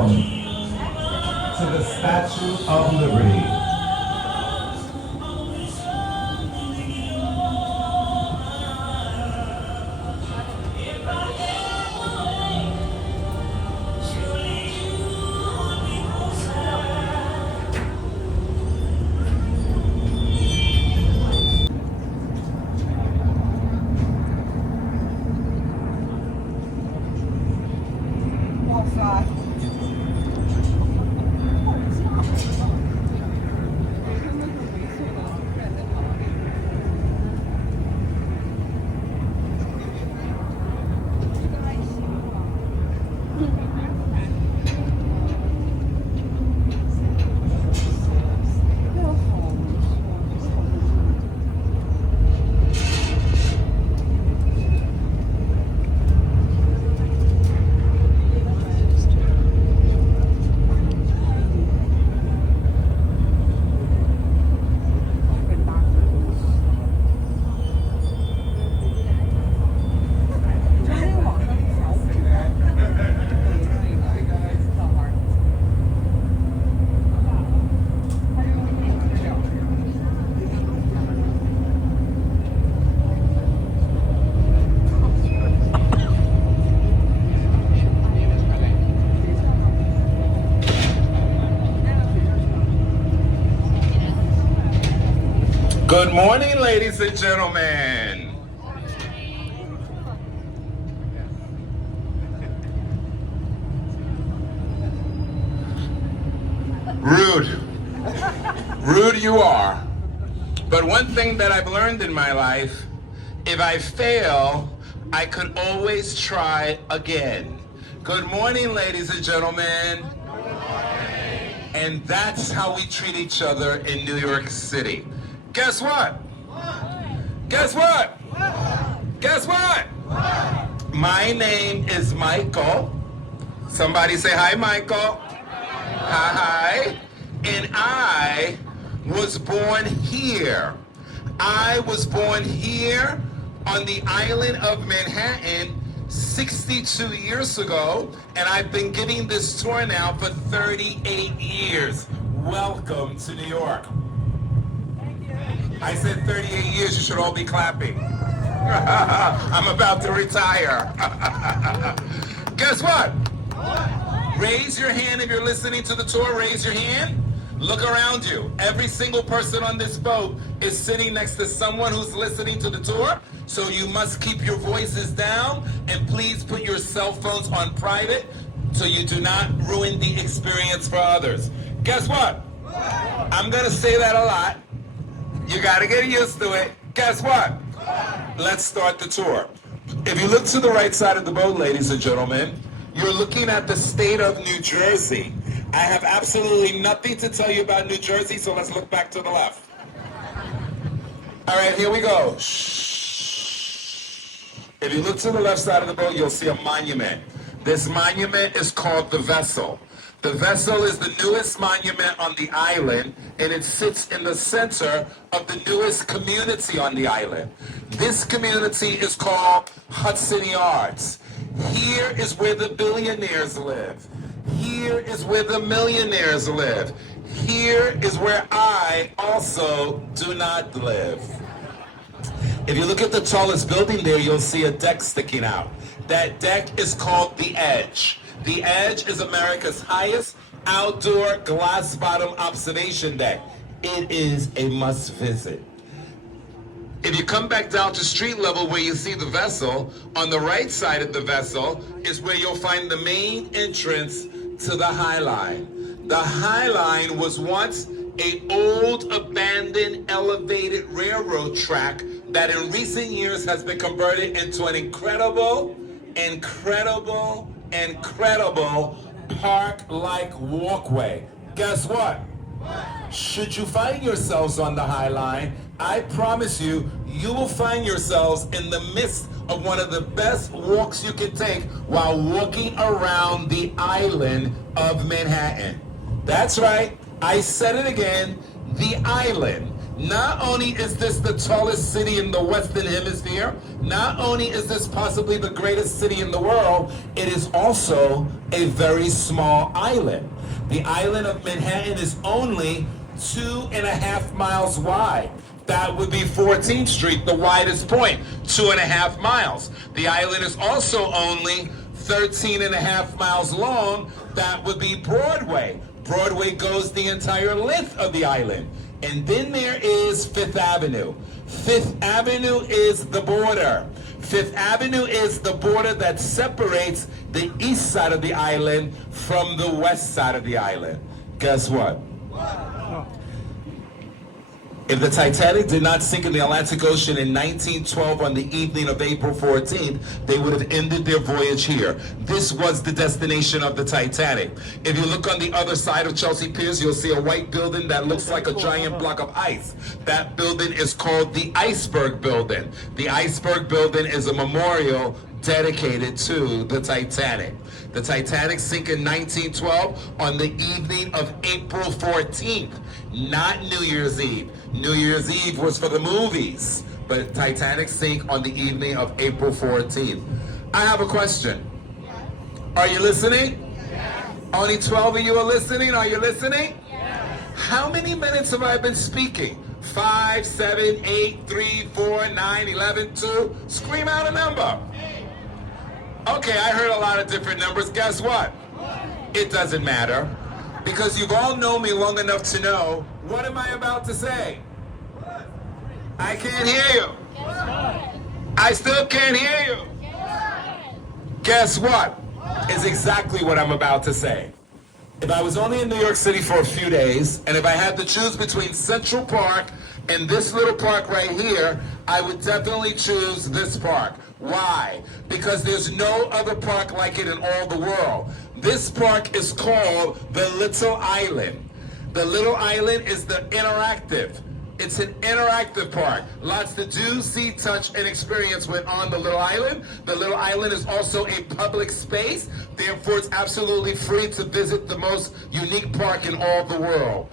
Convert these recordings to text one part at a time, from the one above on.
Welcome to the Statue of Liberty. Good morning, ladies and gentlemen. Rude you are. But one thing that I've learned in my life, if I fail, I could always try again. Good morning, ladies and gentlemen. And that's how we treat each other in New York City. Guess what? Guess what? Guess what? My name is Michael. Somebody say hi, Michael. Hi. And I was born here. I was born here on the island of Manhattan 62 years ago, and I've been giving this tour now for 38 years. Welcome to New York. I said 38 years, you should all be clapping. I'm about to retire. Guess what? Raise your hand if you're listening to the tour, raise your hand. Look around you. Every single person on this boat is sitting next to someone who's listening to the tour, so you must keep your voices down, and please put your cell phones on private so you do not ruin the experience for others. Guess what? I'm gonna say that a lot. You gotta get used to it. Guess what? Let's start the tour. If you look to the right side of the boat, ladies and gentlemen, you're looking at the state of New Jersey. I have absolutely nothing to tell you about New Jersey, so let's look back to the left. All right, here we go. If you look to the left side of the boat, you'll see a monument. This monument is called the Vessel. The Vessel is the newest monument on the island, and it sits in the center of the newest community on the island. This community is called Hudson Yards. Here is where the billionaires live. Here is where the millionaires live. Here is where I also do not live. If you look at the tallest building there, you'll see a deck sticking out. That deck is called the Edge. The Edge is America's highest outdoor glass bottom observation deck. It is a must visit. If you come back down to street level where you see the Vessel, on the right side of the Vessel is where you'll find the main entrance to the High Line. The High Line was once an old abandoned elevated railroad track that in recent years has been converted into an incredible park-like walkway. Guess what? Should you find yourselves on the High Line, I promise you, you will find yourselves in the midst of one of the best walks you can take while walking around the island of Manhattan. That's right, I said it again, the island. Not only is this the tallest city in the Western Hemisphere, not only is this possibly the greatest city in the world, it is also a very small island. The island of Manhattan is only 2.5 miles wide. That would be 14th Street, the widest point, 2.5 miles. The island is also only 13.5 miles long. That would be Broadway. Broadway goes the entire length of the island. And then there is Fifth Avenue. Fifth Avenue is the border. Fifth Avenue is the border that separates the east side of the island from the west side of the island. Guess what? If the Titanic did not sink in the Atlantic Ocean in 1912 on the evening of April 14th, they would have ended their voyage here. This was the destination of the Titanic. If you look on the other side of Chelsea Piers, you'll see a white building that looks like a giant block of ice. That building is called the Iceberg Building. The Iceberg Building is a memorial dedicated to the Titanic. The Titanic sank in 1912 on the evening of April 14th, not New Year's Eve. New Year's Eve was for the movies, but Titanic sank on the evening of April 14th. I have a question. Are you listening? Yes. Only 12 of you are listening? Are you listening? Yes. How many minutes have I been speaking? 5, 7, 8, 3, 4, 9, 11, 2. Scream out a number. Okay, I heard a lot of different numbers. Guess what? It doesn't matter, because you've all known me long enough to know, what am I about to say? I can't hear you. I still can't hear you. Guess what? Is exactly what I'm about to say. If I was only in New York City for a few days, and if I had to choose between Central Park and this little park right here, I would definitely choose this park. Why? Because there's no other park like it in all the world. This park is called the Little Island. The Little Island is the interactive. It's an interactive park. Lots to do, see, touch, and experience with on the Little Island. The Little Island is also a public space. Therefore, it's absolutely free to visit the most unique park in all the world.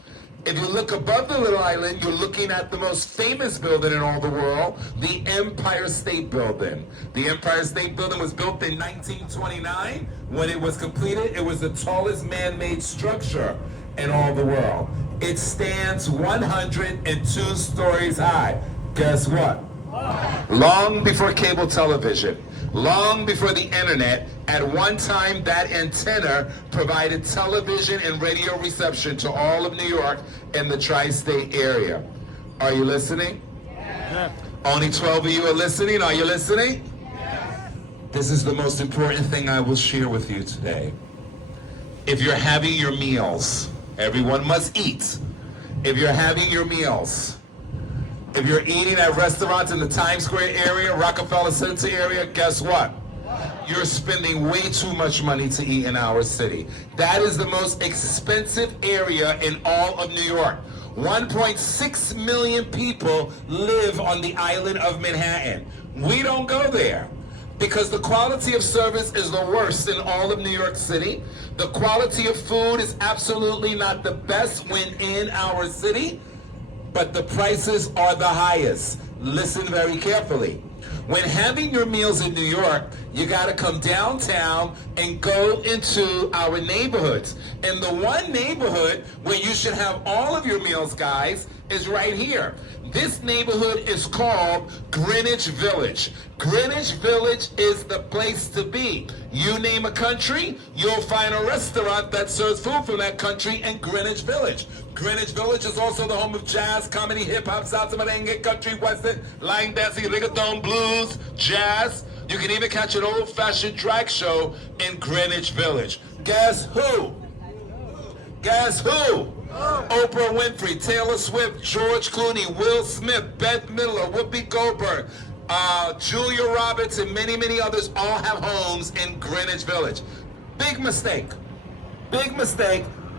If you look above the Little Island, you're looking at the most famous building in all the world, the Empire State Building. The Empire State Building was built in 1929. When it was completed, it was the tallest man-made structure in all the world. It stands 102 stories high. Guess what? Long before cable television, long before the internet, at one time that antenna provided television and radio reception to all of New York and the tri-state area. Are you listening? Yes. Only 12 of you are listening. Are you listening? Yes. This is the most important thing I will share with you today. If you're having your meals, everyone must eat. If you're having your meals, if you're eating at restaurants in the Times Square area, Rockefeller Center area, guess what? You're spending way too much money to eat in our city. That is the most expensive area in all of New York. 1.6 million people live on the island of Manhattan. We don't go there because the quality of service is the worst in all of New York City. The quality of food is absolutely not the best when in our city, but the prices are the highest. Listen very carefully. When having your meals in New York, you got to come downtown and go into our neighborhoods. And the one neighborhood where you should have all of your meals, guys, is right here. This neighborhood is called Greenwich Village. Greenwich Village is the place to be. You name a country, you'll find a restaurant that serves food from that country in Greenwich Village. Greenwich Village is also the home of jazz, comedy, hip-hop, salsa, merengue, country, western, line dancing, reggaeton, blues, jazz. You can even catch an old-fashioned drag show in Greenwich Village. Guess who? Guess who? Oprah Winfrey, Taylor Swift, George Clooney, Will Smith, Bette Midler, Whoopi Goldberg, Julia Roberts, and many, many others all have homes in Greenwich Village. Big mistake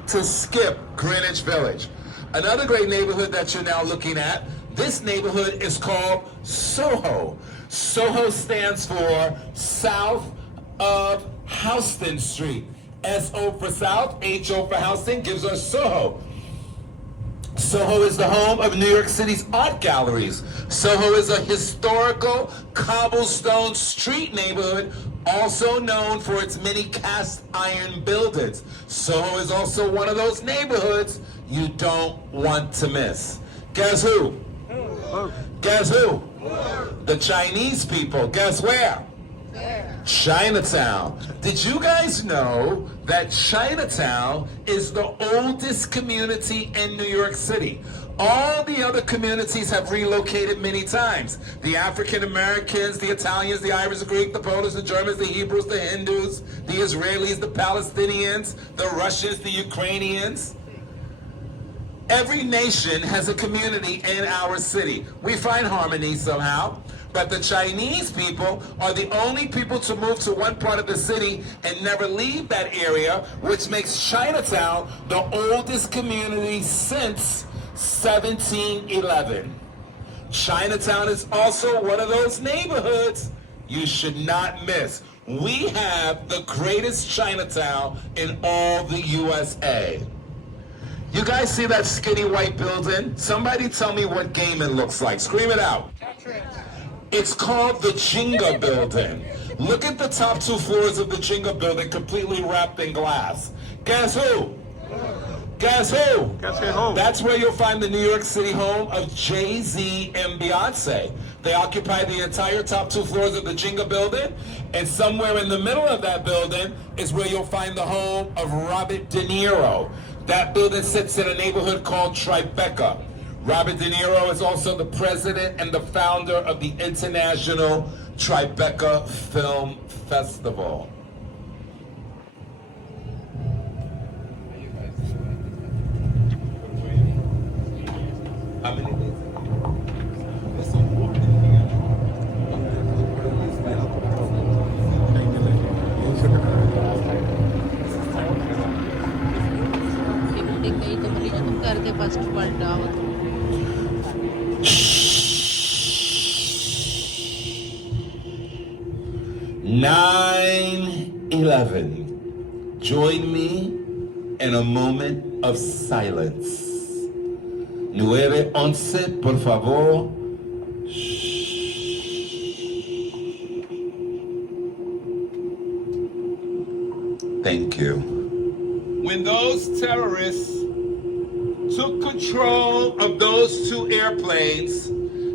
to skip Greenwich Village. Another great neighborhood that you're now looking at, this neighborhood is called Soho. Soho stands for South of Houston Street. S-O for South, H-O for Houston gives us Soho. Soho is the home of New York City's art galleries. Soho is a historical cobblestone street neighborhood, also known for its many cast iron buildings. Soho is also one of those neighborhoods you don't want to miss. Guess who? Guess who? The Chinese people. Guess where? Chinatown. Did you guys know that Chinatown is the oldest community in New York City? All the other communities have relocated many times. The African Americans, the Italians, the Irish, the Greek, the Polish, the Germans, the Hebrews, the Hindus, the Israelis, the Palestinians, the Russians, the Ukrainians. Every nation has a community in our city. We find harmony somehow. But the Chinese people are the only people to move to one part of the city and never leave that area, which makes Chinatown the oldest community since 1711. Chinatown is also one of those neighborhoods you should not miss. We have the greatest Chinatown in all the USA. You guys see that skinny white building? Somebody tell me what game it looks like. Scream it out. It's called the Jenga building. Look at the top 2 floors of the Jenga building completely wrapped in glass. Guess who? Guess who? Guess who? That's where you'll find the New York City home of Jay-Z and Beyonce. They occupy the entire top 2 floors of the Jenga building, and somewhere in the middle of that building is where you'll find the home of Robert De Niro. That building sits in a neighborhood called Tribeca. Robert De Niro is also the president and the founder of the International Tribeca Film Festival. How many days? There's some water in here. करके first पलटा 9/11. Join me in a moment of silence. 9/11, por favor. Thank you. When those terrorists took control of those 2 airplanes,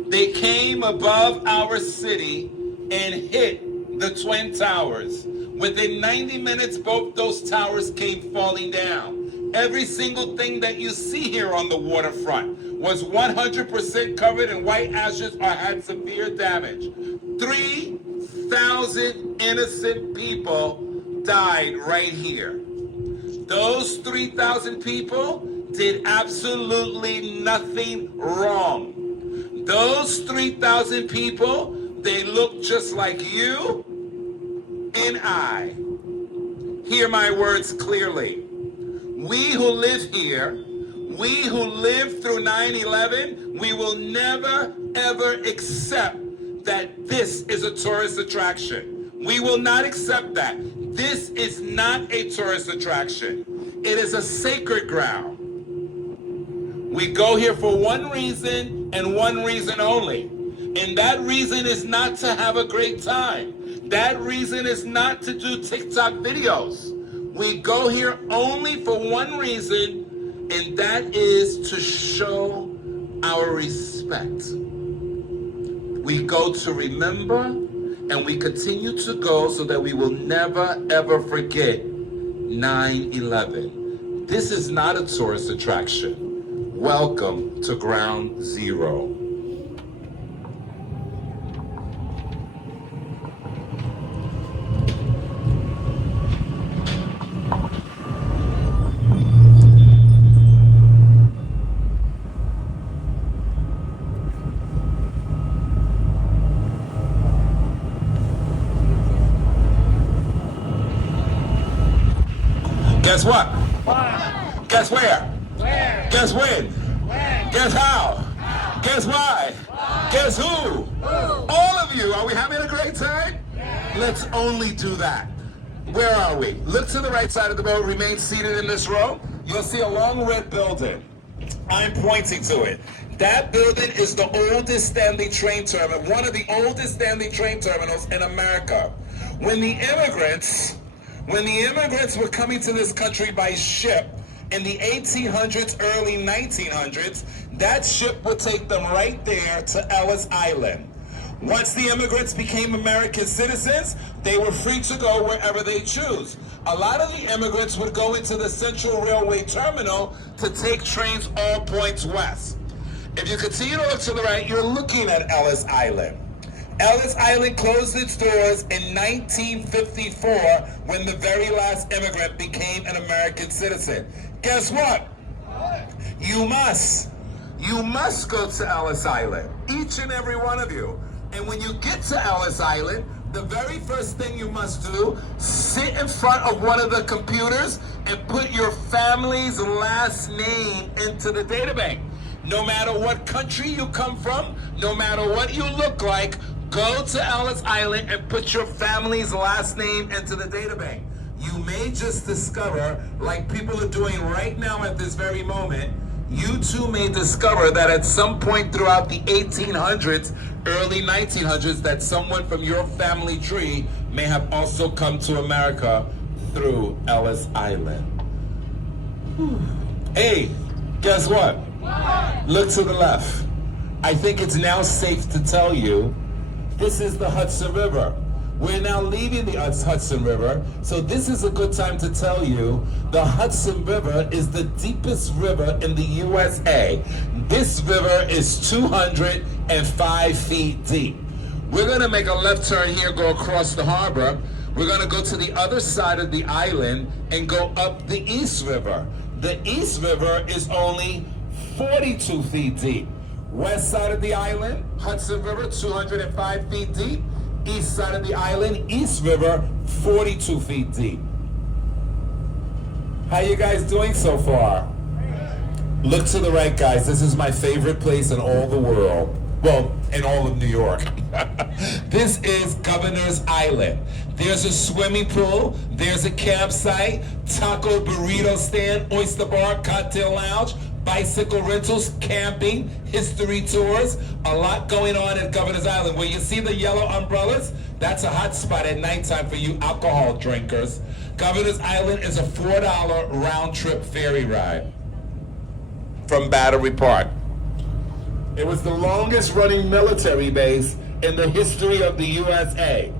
they came above our city and hit the Twin Towers. Within 90 minutes, both those towers came falling down. Every single thing that you see here on the waterfront was 100% covered in white ashes or had severe damage. 3,000 innocent people died right here. Those 3,000 people did absolutely nothing wrong. Those 3,000 people, they look just like you and I. Hear my words clearly. We who live here, we who lived through 9/11, we will never, ever accept that this is a tourist attraction. We will not accept that. This is not a tourist attraction. It is a sacred ground. We go here for one reason and one reason only. And that reason is not to have a great time. That reason is not to do TikTok videos. We go here only for one reason, and that is to show our respect. We go to remember, and we continue to go so that we will never, ever forget 9/11. This is not a tourist attraction. Welcome to Ground Zero. Guess what? Guess where? Guess when? Guess how? Guess why? Guess who? All of you. Are we having a great time? Let's only do that. Where are we? Look to the right side of the boat. Remain seated in this row. You'll see a long red building. I'm pointing to it. That building is the oldest Stanley train terminal, one of the oldest Stanley train terminals in America. When the immigrants were coming to this country by ship in the 1800s, early 1900s, that ship would take them right there to Ellis Island. Once the immigrants became American citizens, they were free to go wherever they choose. A lot of the immigrants would go into the Central Railway Terminal to take trains all points west. If you continue to look to the right, you're looking at Ellis Island. Ellis Island closed its doors in 1954 when the very last immigrant became an American citizen. Guess what? You must go to Ellis Island, each and every one of you. And when you get to Ellis Island, the very first thing you must do, sit in front of one of the computers and put your family's last name into the databank. No matter what country you come from, no matter what you look like, go to Ellis Island and put your family's last name into the databank. You may just discover, like people are doing right now at this very moment, you too may discover that at some point throughout the 1800s, early 1900s, that someone from your family tree may have also come to America through Ellis Island. Hey, guess what? Look to the left. I think it's now safe to tell you this is the Hudson River. We're now leaving the Hudson River, so this is a good time to tell you the Hudson River is the deepest river in the USA. This river is 205 feet deep. We're going to make a left turn here, go across the harbor. We're going to go to the other side of the island and go up the East River. The East River is only 42 feet deep. West side of the island, Hudson River, 205 feet deep. East side of the island, East River, 42 feet deep. How you guys doing so far? Look to the right, guys. This is my favorite place in all the world. Well, in all of New York. This is Governor's Island. There's a swimming pool, there's a campsite, taco burrito stand, oyster bar, cocktail lounge, bicycle rentals, camping, history tours, a lot going on at Governor's Island. Where you see the yellow umbrellas, that's a hot spot at nighttime for you alcohol drinkers. Governor's Island is a $4 round-trip ferry ride from Battery Park. It was the longest-running military base in the history of the USA.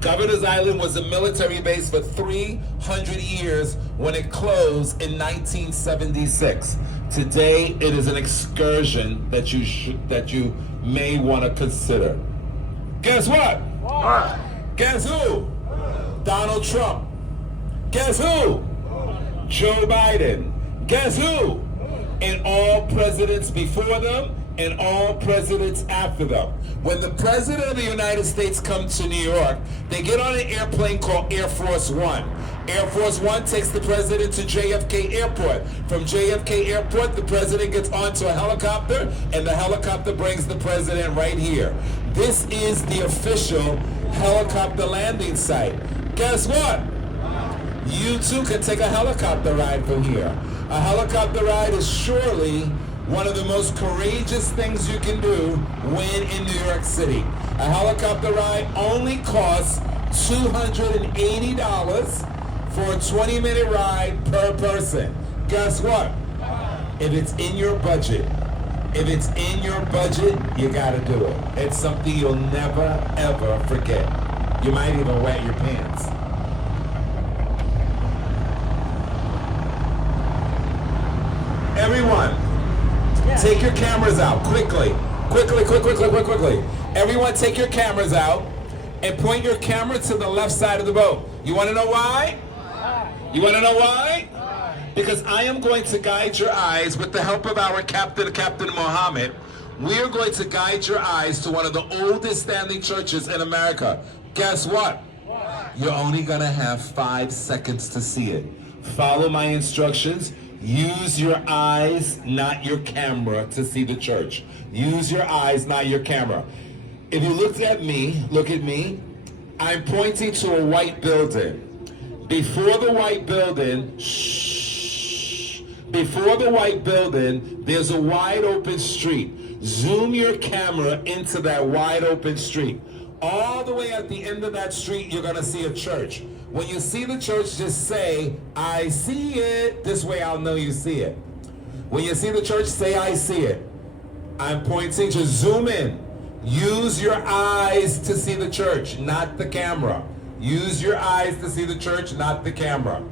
Governor's Island was a military base for 300 years when it closed in 1976. Today, it is an excursion that you may want to consider. Guess what? What? Guess who? Donald Trump. Guess who? Joe Biden. Guess who? And all presidents before them and all presidents after them. When the President of the United States comes to New York, they get on an airplane called Air Force One. Air Force One takes the President to JFK Airport. From JFK Airport, the President gets onto a helicopter, and the helicopter brings the President right here. This is the official helicopter landing site. Guess what? You too can take a helicopter ride from here. A helicopter ride is surely one of the most courageous things you can do when in New York City. A helicopter ride only costs $280 for a 20-minute ride per person. Guess what? If it's in your budget, you gotta do it. It's something you'll never, ever forget. You might even wet your pants. Everyone, take your cameras out, quickly. Everyone take your cameras out and point your camera to the left side of the boat. You want to know why? You want to know why? Because I am going to guide your eyes with the help of our captain, Captain Mohammed. We are going to guide your eyes to one of the oldest standing churches in America. Guess what? You're only going to have 5 seconds to see it. Follow my instructions. Use your eyes, not your camera, to see the church. Use your eyes, not your camera. If you look at me, I'm pointing to a white building. Before the white building, Before the white building, there's a wide open street. Zoom your camera into that wide open street. All the way at the end of that street, you're going to see a church. When you see the church, just say, I see it. This way I'll know you see it. When you see the church, say, I see it. I'm pointing, just zoom in. Use your eyes to see the church, not the camera. Use your eyes to see the church, not the camera.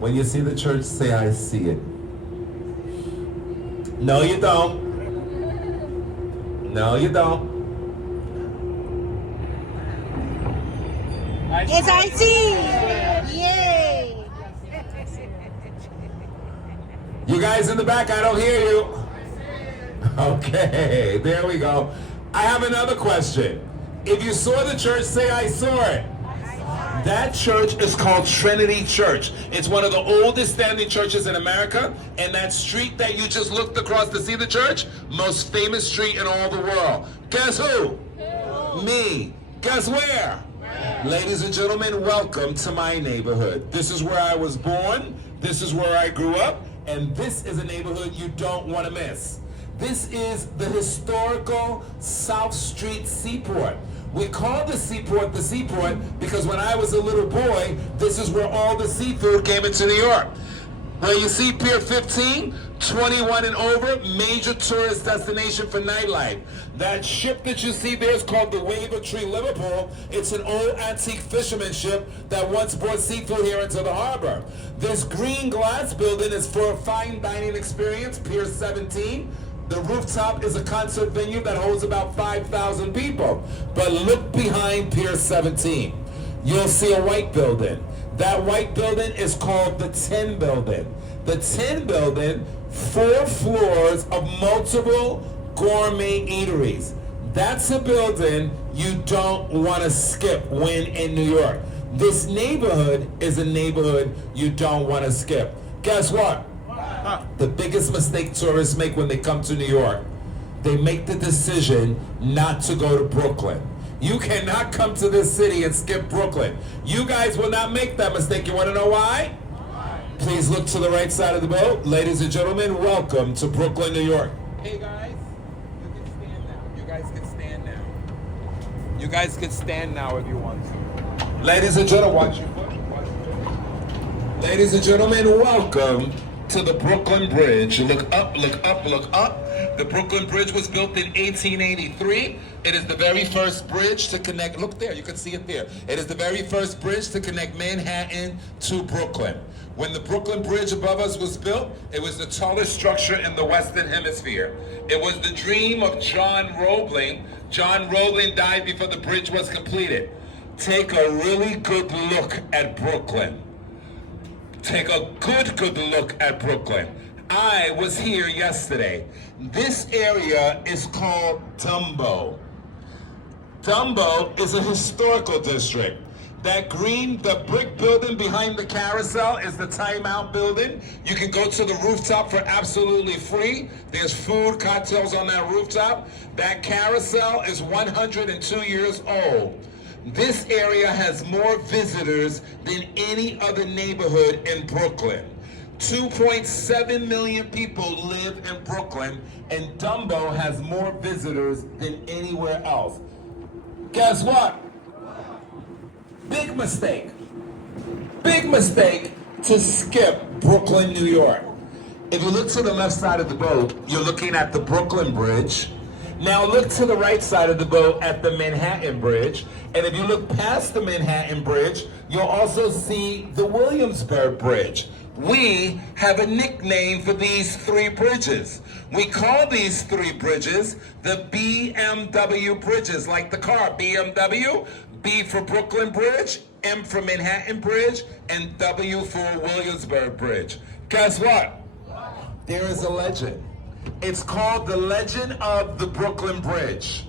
When you see the church, say, I see it. No, you don't. No, you don't. Yes, I see. Yay. You guys in the back, I don't hear you. Okay, there we go. I have another question. If you saw the church, say, I saw it. That church is called Trinity Church. It's one of the oldest standing churches in America. And that street that you just looked across to see the church, most famous street in all the world. Guess who? Me. Guess where? Ladies and gentlemen, welcome to my neighborhood. This is where I was born. This is where I grew up. And this is a neighborhood you don't want to miss. This is the historical South Street Seaport. We call the Seaport because when I was a little boy, this is where all the seafood came into New York. Where you see Pier 15, 21 and over, major tourist destination for nightlife. That ship that you see there is called the Waver Tree Liverpool. It's an old antique fisherman ship that once brought seafood here into the harbor. This green glass building is for a fine dining experience, Pier 17. The rooftop is a concert venue that holds about 5,000 people. But look behind Pier 17. You'll see a white building. That white building is called the Tin Building. The Tin Building, 4 floors of multiple gourmet eateries. That's a building you don't want to skip when in New York. This neighborhood is a neighborhood you don't want to skip. Guess what? The biggest mistake tourists make when they come to New York, they make the decision not to go to Brooklyn. You cannot come to this city and skip Brooklyn. You guys will not make that mistake. You want to know why? Please look to the right side of the boat. Ladies and gentlemen, welcome to Brooklyn, New York. Hey guys, you can stand now. You guys can stand now. You guys can stand now if you want to. Ladies and gentlemen, watch your foot. Ladies and gentlemen, welcome to the Brooklyn Bridge. Look up, look up, look up. The Brooklyn Bridge was built in 1883. It is the very first bridge to connect, look there, you can see it there. It is the very first bridge to connect Manhattan to Brooklyn. When the Brooklyn Bridge above us was built, it was the tallest structure in the Western Hemisphere. It was the dream of John Roebling. John Roebling died before the bridge was completed. Take a really good look at Brooklyn. Take a good look at Brooklyn. I was here yesterday. This area is called Dumbo. Dumbo is a historical district. That green, the brick building behind the carousel is the Time Out building. You can go to the rooftop for absolutely free. There's food, cocktails on that rooftop. That carousel is 102 years old. This area has more visitors than any other neighborhood in Brooklyn. 2.7 million people live in Brooklyn, and Dumbo has more visitors than anywhere else. Guess what? Big mistake. Big mistake to skip Brooklyn, New York. If you look to the left side of the boat, you're looking at the Brooklyn Bridge. Now look to the right side of the boat at the Manhattan Bridge. And if you look past the Manhattan Bridge, you'll also see the Williamsburg Bridge. We have a nickname for these 3 bridges. We call these 3 bridges the BMW bridges, like the car, BMW, B for Brooklyn Bridge, M for Manhattan Bridge, and W for Williamsburg Bridge. Guess what? There is a legend. It's called the Legend of the Brooklyn Bridge.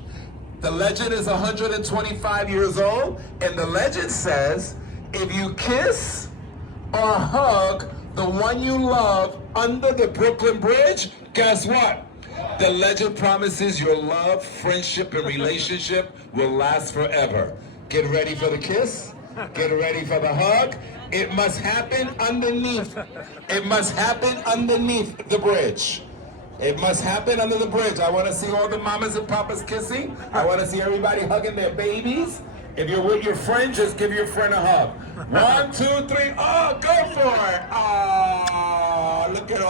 The legend is 125 years old, and the legend says, if you kiss or hug the one you love under the Brooklyn Bridge, guess what? The legend promises your love, friendship, and relationship will last forever. Get ready for the kiss, get ready for the hug, It must happen underneath. It must happen underneath the bridge. It must happen under the bridge. I want to see all the mamas and papas kissing. I want to see everybody hugging their babies. If you're with your friend, just give your friend a hug. 1, 2, 3. Oh, go for it. Oh, look at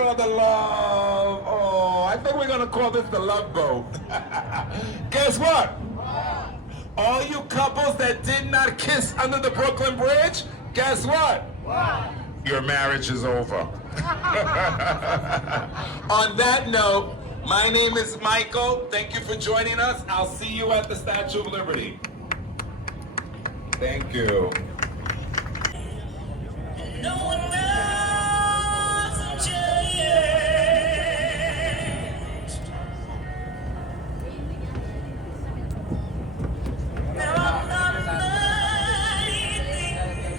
all the love. Oh, I think we're gonna call this the love boat. Guess what? All you couples that did not kiss under the Brooklyn Bridge, guess what? Your marriage is over. On that note, my name is Michael. Thank you for joining us. I'll see you at the Statue of Liberty. Thank you.